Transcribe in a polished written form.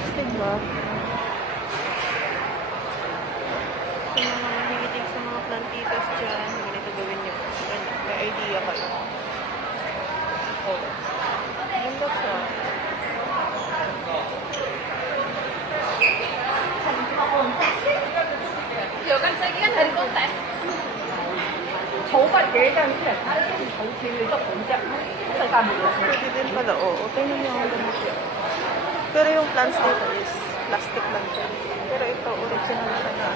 plastic ba? Sa mga mahihilig sa mga plantitas dyan, ganito gawin nyo. May idea kayo. Oh. Ganda siya. Pwede din pala, oo. Tingnan nyo ang ganda siya. Pero yung plants dito is plastic lang siya. Pero ito, original siya na